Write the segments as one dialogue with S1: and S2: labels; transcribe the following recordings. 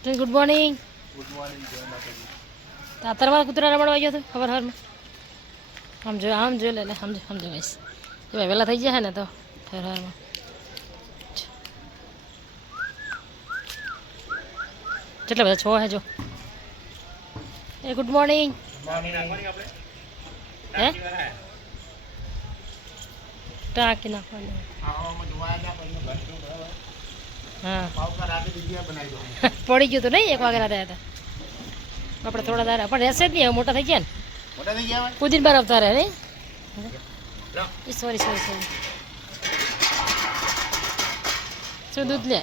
S1: Good morning.
S2: Good morning જય માતાજી.
S1: તો અત્યારમાં કૂતરા રમાડવા ગયો હતો ખબર હરમાં આમ જો આમ જો લે લે સમજો સમજો ભાઈ જો ભાઈ વહેલા થઈ જશે ને તો ખબર હરમાં કેટલા બધા છો હે જો? એ ગુડ મોર્નિંગ. હે? ટાંકી નાખવાની. હા પડી ગયું તો નહીં એક વાગે રાતે હતા આપણે થોડા દારા પણ રહેશે જ નહીં મોટા થઈ ગયા ને. કુદીન બાર આવતા રહે નહીં સોરી સોરી સોરી શું દૂધ લે?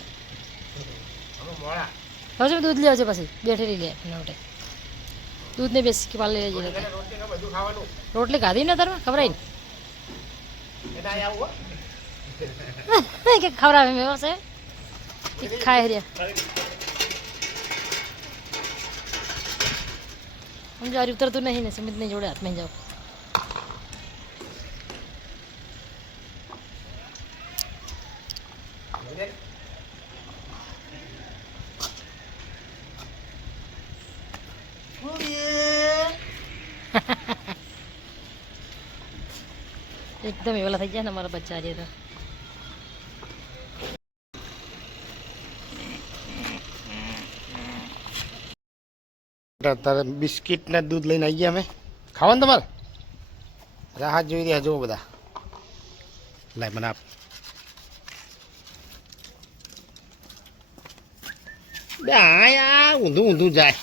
S2: હવે
S1: હજુ દૂધ લેવા છે પછી? બેઠેલી લે નવટે દૂધ ને બેસી કે પાલે લઈ જાય
S2: રોટલી
S1: ખાધી ને તારમાં?
S2: આવું
S1: ને કે ખવડાવે મેં હશે કે ખાય રહ્યા સમજો આ ઉતરતું નહીં ને સુમિત ને જોડે હાથમાં જાઓ એકદમ એવલા થઈ ગયા ને અમારા બચ્ચા જે તો
S2: તારે બિસ્કિટ ને દૂધ લઈને આવીએ અમે. ખાવાનું તમારે? રાહત જોઈ રહ્યા જુઓ બધા. લાય મને આપ. બે ઊંધું ઊંધું જાય.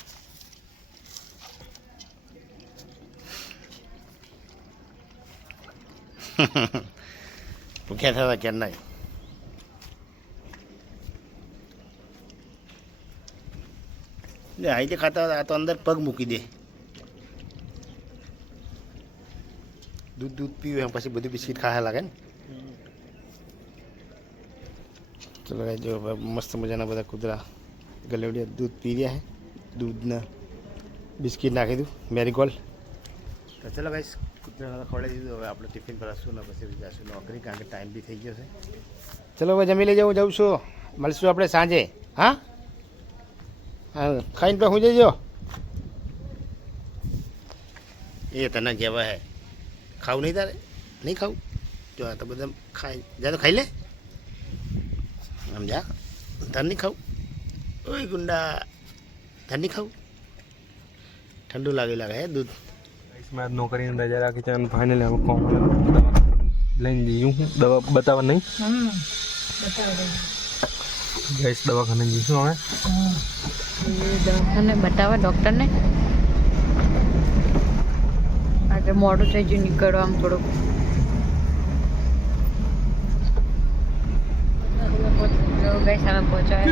S2: ભૂખ્યા થતા કેમ નહીં? લે આ રીતે ખાતા હતા આ તો અંદર પગ મૂકી દે દૂધ દૂધ પીવું એમ પછી બધું બિસ્કિટ ખાવા લાગે ને ચલો ગાઈ જો હવે મસ્ત મજાના બધા કૂતરા ગલેવડિયા દૂધ પી રહ્યા છે દૂધના બિસ્કિટ નાખી દઉં મેરીગોલ્ડ તો ચલો ગાઈસ કૂતરા ખવડાવી દીધું હવે આપણે ટિફિન પર હશું ને પછી જઈશું નોકરી કારણ કે ટાઈમ બી થઈ ગયો છે ચલો હવે જમી લઈ જાઉં જાઉં છું મળીશું આપણે સાંજે હા હા ખાઈને તો હું જઈજો એ તને કહેવાય હે. ખાવું નહીં તારે? નહીં ખાવું? જો આ તો બધા ખાઈ જા તો ખાઈ લે. આમ જા. તાર નહીં ખાવું? ઓય ગુંડા. તાર નહીં ખાવું? ઠંડુ લાગે લાગે હે દૂધ.
S3: મેં નોકરીની રજા રાખી છે અને ફાઇનલી હવે કોમ લઈને જઈશું હું દવા બતાવવા નહીં? ગઈશ દવાખાને જઈશું હવે.
S1: દવાખાને બતાવવા ડૉક્ટરને. આજે મોડું થઈ ગયું નીકળવા આમ થોડુંક. ગઈ સામે પહોંચાય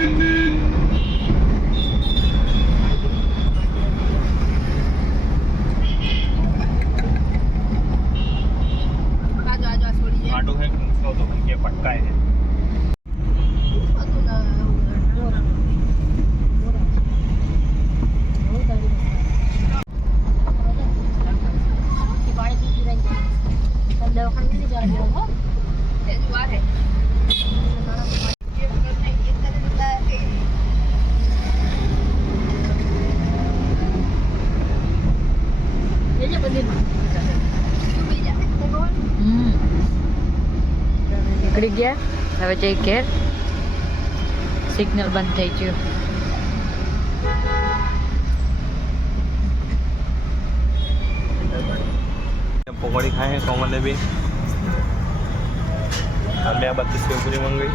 S1: નીકળી ગયા હવે જઈ ઘેર સિગ્નલ બંધ થઈ ગયું
S3: પકોડી ખાય કોમલ ને બી हमने अब बत्तीस की पूरी मंगाई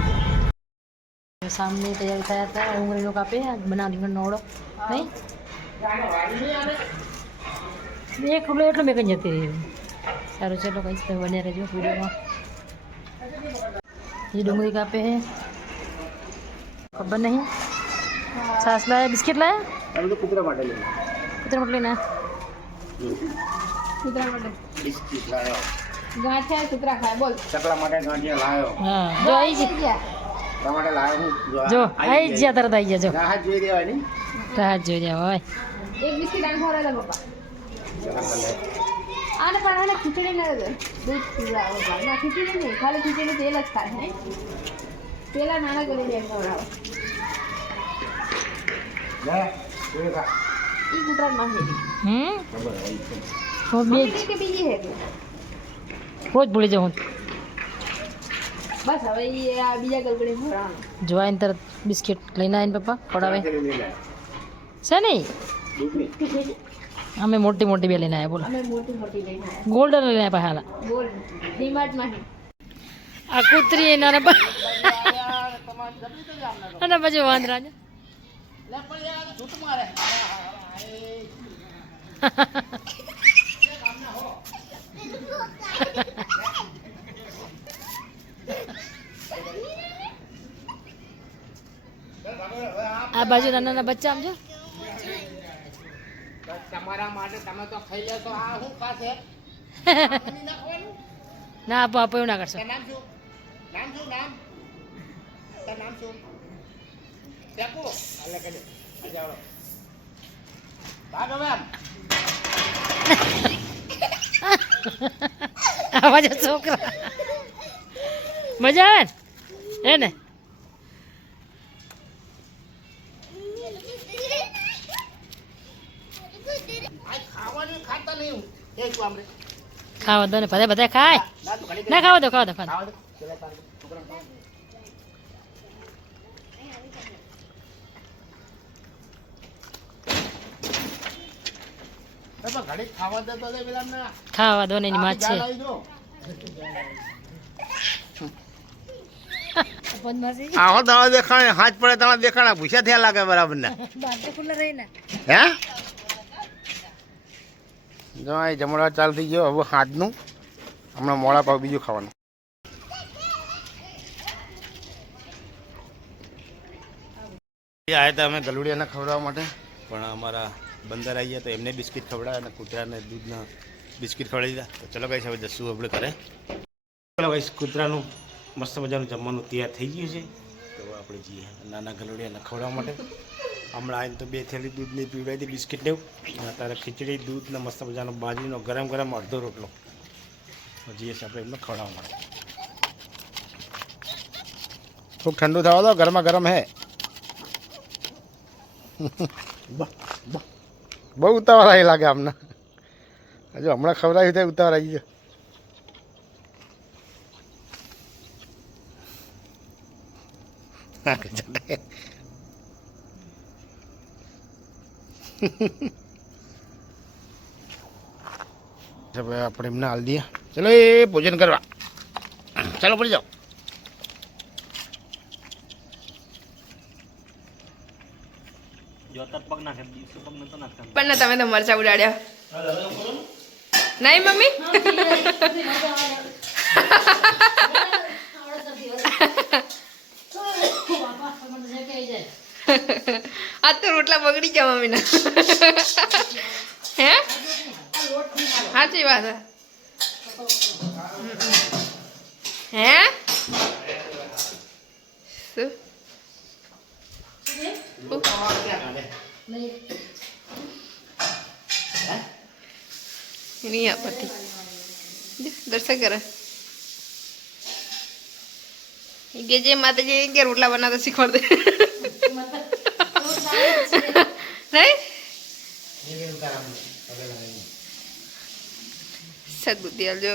S1: सामने तैयार था उंगली लोग आप बना रही नोड़ो नहीं Iya, ke mulut lo meganya, sih. Harusnya lo kalo istiwanya radio, video mah. Iya, dulu ngelih kape, heh.
S2: Kapan dahnya? Saat setelahnya, biskit
S1: lah. Terus, aku
S2: bilang, ada
S4: yang putar mobilnya. Putar
S2: mobilnya, istirahat dulu. Istirahat
S1: dulu. Jangan chat, putar
S2: kaya bol. Kita kelamannya
S1: dulu, anjir layo. Jauh aja, kamaran layu.
S2: Jauh, aja tertarik aja.
S1: Jauh, tahajud ya, ini
S4: tahajudnya. Mau. આને પણ આને ખીચડી ના દૂધ પીવડાવો ના ખીચડી નહીં ખાલી ખીચડી તેલ જ ખાય પેલા નાના કરી દે ખવડાવો ઈ કૂતરા નથી
S1: હમ? હું બે
S4: કે બીજી હે
S1: રોજ ભૂલી જાઉં.
S4: બસ હવે ઈ આ બીજા ગલગડી ભરાવાનું.
S1: જો આવીને તરત બિસ્કિટ લઈને આવીને પપ્પા ખવડાવે. છે નહીં અમે મોટી મોટી બે લઈને આવ્યા બોલો.
S4: અમે મોટી મોટી લઈને આવ્યા.
S1: ગોલ્ડન લઈને આવ્યા હાલા.
S4: ડીમાર્ટમાં
S1: આ કૂતરી એના પ- અને પછી વાંદરા. આ બાજુ નાના નાના બચ્ચા આમ જો
S2: તમારા માટે તમે તો ખાઈ લેશો આ શું ખાશે
S1: ના આપો આપો એવું ના કરશો.
S2: નામ શું? નામ શું નામ? તાર નામ શું? ટેપુ ભાગ હવે આમ.
S1: છોકરા. મજા આવે ને? હે ને
S2: આ ખાવાનું ખાતા નહીં એ શું આમ રે
S1: ખાવા દો ને બધા બધા ખાય.
S2: ના
S1: ખાવા દો ખાવા દો ખાવા દો.
S2: ખાવા દે. પેલા તાર છોકરાને ખાવા દે. એ પણ ઘડીક ખાવા દે તો દે પેલા અમને.
S1: ખાવા દો ને એની
S2: માછ
S1: છે.
S2: આવો જો. દેખાણે હાથ પડે તમારે દેખાણા ભૂસા થયા લાગે બરાબર ને. હે? જો, આ ચાલ થઈ ગયો. હવે હાથનું. હમણાં મોડા પાવ બીજું ખાવાનું. આવ્યા હતા અમે ગલુડિયાને ખવડાવવા માટે. પણ અમારા બંદર આવી ગયા તો એમને બિસ્કિટ ખવડાવ્યા અને કૂતરાને દૂધના બિસ્કિટ ખવડાવી દીધા. તો ચલો ગાઈસ, હવે જશું આપણે ઘરે. ચલો ભાઈ કૂતરાનું મસ્ત મજાનું જમવાનું તૈયાર થઈ ગયું છે. તો આપણે જઈએ નાના ગલુડિયાને ખવડાવવા માટે. હમણાં આવીને તો બે થેલી દૂધની પીવડાવી હતી બિસ્કિટ એવું. અત્યારે ખીચડી દૂધ ને મસ્ત મજાનો બાજરીનો ગરમ ગરમ અડધો રોટલો. જઈએ આપણે એમને ખવડાવવા માટે ખૂબ ઠંડુ થવા દો ગરમા ગરમ હે. બહુ ઉતાવળ આવી લાગે આમને હજુ હમણાં ખવડાવી થાય ઉતાવળ આવી જાય હા, ચાલે. હવે આપણે એમને હાલ દઈએ. ચલો એ ભોજન કરવા. ચાલો પડી જાઓ.
S4: પણ તમે તો મરચા ઉડાડ્યા. નહીં મમ્મી? આ તો રોટલા બગડી ગયા મમ્મીના. હે? સાચી વાત હે. શું? નહીં દર્શક કરે. કે જે માતાજી કે રોટલા બનાવતા શીખવાડ દે સદબુદ્ધિ આલજો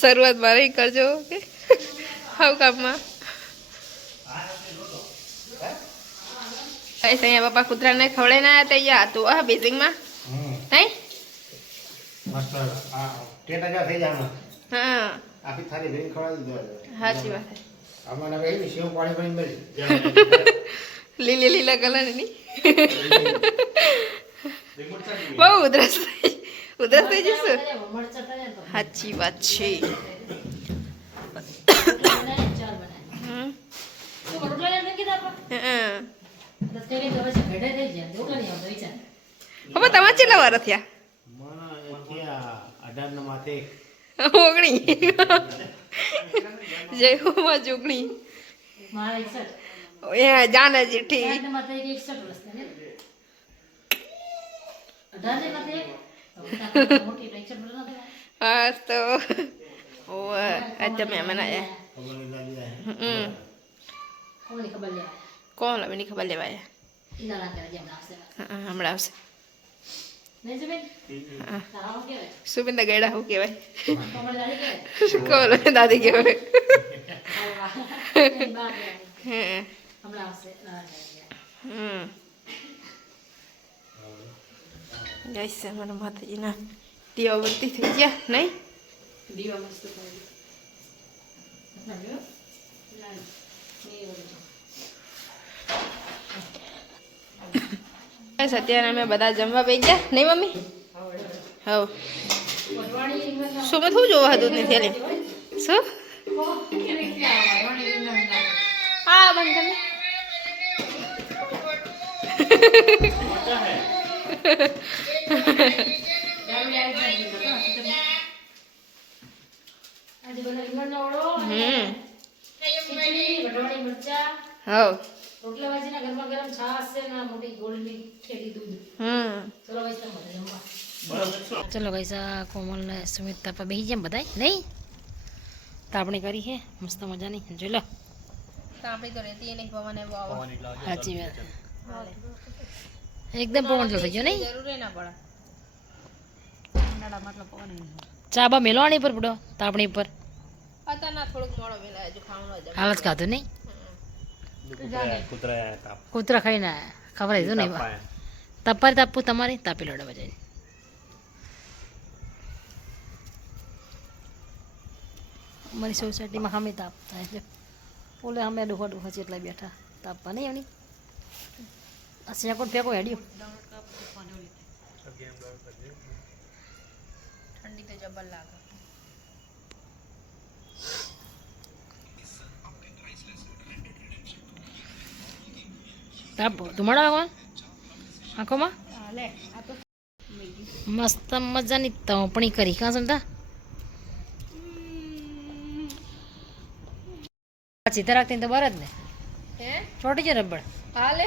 S4: શરૂઆત મારે કરજો કે હાવ કામમાં. ગાઈસ અહીંયા પપ્પા કૂતરાને ખવડાવીને આવ્યા હતા અહીંયા હતું આ બેઝિંગમાં. નહીં. હા.
S2: આખી થાળી ભેગી ખવડાવી દીધો
S4: સાચી વાત
S2: આમાં સેવ પાણી પાણી મળી
S4: લીલી લીલા કલરની બહુ ઉધરસ થઈ ઉધરસ થઈ જશે સાચી વાત છે. હવે તમારે કેટલા વાર થયા? ઓગણી. જય હોમાં જોગણી. એ જાને જીઠી હા તો ઓ આજ મહેમાન આવ્યા હમ. કોણ હવે ખબર લેવાયા? હા હમણાં આવશે. હા.
S1: કેવાય?
S4: સુબિંદા ગયડા શું કહેવાય કોલ દાદી કહેવાય. હમ
S1: હમણાં આવશે ના
S4: હમ ગાઈસ અમારા માતાજીના દીવા બત્તી થઈ ગયા નહીં
S1: દીવા મસ્ત ના
S4: અત્યારે અમે બધા જમવા બે ગયા નહીં મમ્મી હવ શું બધું જોવા હતું નથી ત્યારે શું હા બંધ હમ
S1: ખીચડી વઢવાણી મરચા
S4: હવ
S1: રોટલા ભાજીના ગરમા ગરમ છાશ છે ને આ મોટી ગોળની થેલી દૂધ
S4: હમ
S1: ચલો ભાઈ તમે બધા જમવા ચલો ભાઈ સા કોમલ ને સુમિત તાપા બેસી જેમ બધા નહીં તાપણી કરી છે મસ્ત મજાની જોઈ લો
S4: આપણી તો રહેતી નહીં પવન એવો આવે
S1: સાચી વાત એકદમ પવન થઈ ગયો નહીં?
S4: જરૂર ના પડે.
S1: ચા બા મેલવાની પર પડો તાપણી પર?
S4: અત્યારના થોડુંક મોડો વેલા હજુ ખાવાનું
S1: હાલ જ ખાધું નહીં?
S3: કૂતરા ખાઈ
S1: ના ખાઈને ખબર હતું નહીં તપારી તાપવું તમારી તાપી લડવા જાય અમારી સોસાયટીમાં અમે તાપ થાય છે. ઓલે અમે ડુખા ડુખા છે એટલા બેઠા. તાપવા નહીં એમની? કોણ ફેંકો હેડ્યું.
S4: ઠંડી તો જબર લાગે.
S1: ધુમાડો આવે આંખોમાં? મસ્ત મજાની તપણી કરી. કાં સમતા સીધા રાખતી તો બર જ ને.
S4: હે?
S1: ચોટી રબડ
S4: હાલે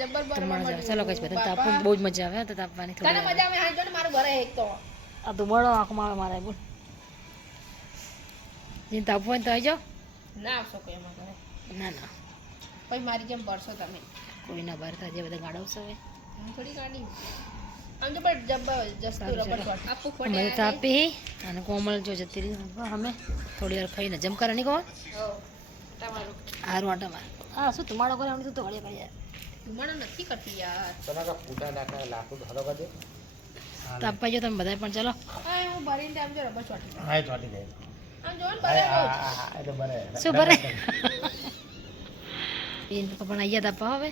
S4: જબર
S1: તો આવે. ચાલો કઈ બધા તાપવું બહુ જ મજા આવે તો તાપવાની
S4: તને મજા આવે. હાલ જો ને મારું ઘરે એક તો.
S1: આ ધુમાડો આંખમાં આવે મારે બોલ. જેને તાપવું હોય તો આવી જાઓ
S4: ના આવશો કોઈ એમાં ઘરે.
S1: ના ના.
S4: પછી મારી જેમ ભરશો તમે.
S1: કોઈ ના ભરતા જે બધા ગાળવશો હવે.
S4: થોડી ગાડી આમ તો પણ જબર જસ્તું રબર શોટ આપું ફોટે
S1: અમે તાપી અને કોમળ જો જતી રહી. અમે થોડી વાર ખાઈને જમ કરે નહીં કહો
S4: તમારું.
S1: હારું આટામાં હા શું તમારો કરે આવડી તો ઘડીએ કરી
S4: ધુમાડો નથી કરતી યાર.
S1: તાપવા જો તમે બધા પણ ચાલો.
S4: હા હું ભરીને આમ જો રબર શોટ
S2: હા ચોટી દે.
S4: આમ જો ભરે રોજ.
S2: તો બરે
S1: શું ભરે? બેન પપ્પા પણ આયા તાપવા હવે.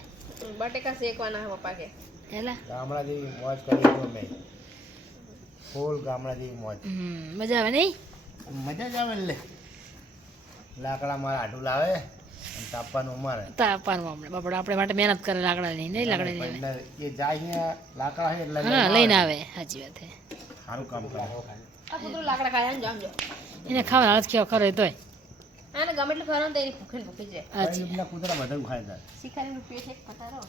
S4: બટેકા શેકવાના હે પપ્પા કે
S1: હેલા.
S2: ગામડા જેવી મોજ કરી તો મે ફૂલ ગામડા જેવી મોજ.
S1: હમ મજા આવે નહીં
S2: મજા જ આવે લે. લાકડા મારા આટું લાવે. તાપવાનું અમારે.
S1: તાપવાનું હમણાં બાપડો આપણે માટે મહેનત કરે લાકડા લઈને લાકડા લઈને.
S2: એ જાય અહીંયા લાકડા છે એટલે
S1: હા લઈને આવે. સાચી વાત છે.
S2: સારું કામ કરે.
S4: આ કૂતરું લાકડા ખાય ને જો
S1: એને ખાવા હાલત કેવો ખરો તોય.
S4: આને ગમે એટલું ખરો તો એની ભૂખે ભૂખી જ
S1: સાચી
S2: એમના કૂતરા બધા ખાય જાય
S4: શિકારીનું પેટ એક પતારો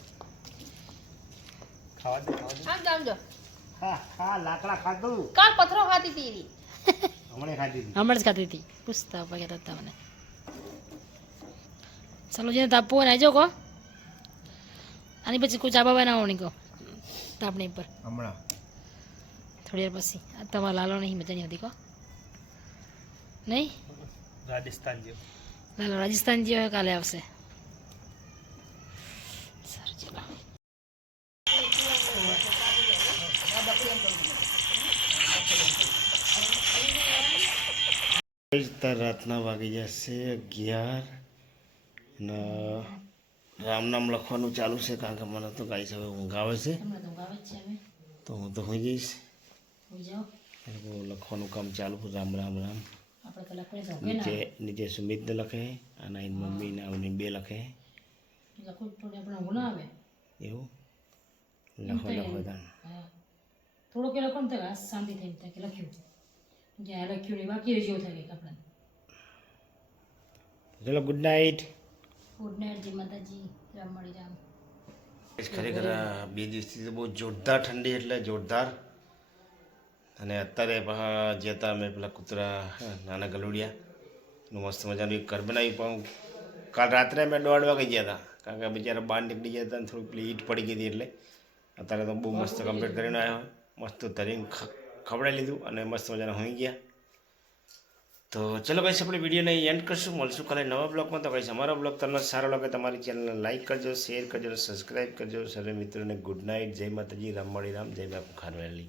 S2: ખાવા દે ખાવા દે.
S4: આમ જો
S2: હા હા લાકડા ખાધું.
S4: કાલ પથરો ખાતી હતી
S2: હમણાં ખાધી હતી
S1: હમણાં જ ખાતી હતી પૂછતા કહેતા હતા મને. ચાલો જેને તાપવું હોય આવી આવજો કહો આની પછી કોઈ ચાબા બનાવવાની કહો તાપણી પર
S2: હમણાં.
S1: થોડી વાર પછી. આ તમારા લાલો નહીં મજા નહીં હતી કહો નહીં?
S3: રાજસ્થાન જેવો
S1: લાલો રાજસ્થાન જેવો કાલે આવશે. સારું ચાલો.
S2: રાતના વાગી જશે અગિયાર. ને રામ નામ લખવાનું ચાલુ છે કારણ કે મને તો ગાઈસ હવે ઊંઘ આવે છે.
S1: તો
S2: હું તો હોઈ જઈશ. લખવાનું કામ ચાલુ રામ રામ રામ. નીચે નીચે સુમિતને લખે અને એની મમ્મી ને આવની બે લખે. એવું? લખો લખો તાણ.
S1: થોડુંક એ લખો ને તો શાંતિ થઈ થાય કે લખ્યું. જ્યાં લખ્યું બાકી રહી જેવું થાય કંઈક આપણે
S2: ચલો ગુડ નાઇટ
S1: ગુડ નાઇટ જી માતાજી રામ મળી રામ
S2: ખરેખર બે દિવસથી તો બહુ જોરદાર ઠંડી એટલે જોરદાર. અને અત્યારે જે હતા અમે પેલા કૂતરા નાના ગલુડિયા એનું મસ્ત મજાનું એક ઘર બનાવ્યું. પણ કાલ રાત્રે અમે દોઢ વાગે ગયા હતા. કારણ કે બિચારા બહાર નીકળી ગયા હતા અને થોડીક પેલી ઈટ પડી ગઈ હતી એટલે અત્યારે તો બહુ મસ્ત કમ્પ્લીટ કરીને આવ્યો. મસ્ત તરીને ખવડાવી લીધું અને મસ્ત મજાના હોઈ ગયા. તો ચલો ભાઈ, આપણે વિડીયોને એન્ડ કરશું. મળશું કાલે નવા બ્લોગમાં. તો ભાઈ, અમારો બ્લોગ તમને સારો લાગે તમારી ચેનલને લાઈક કરજો શેર કરજો સબસ્ક્રાઇબ કરજો. સર્વે મિત્રોને ગુડ નાઇટ જય માતાજી. રામ, મળી રામ. જય બાપુ ખાનવેલી.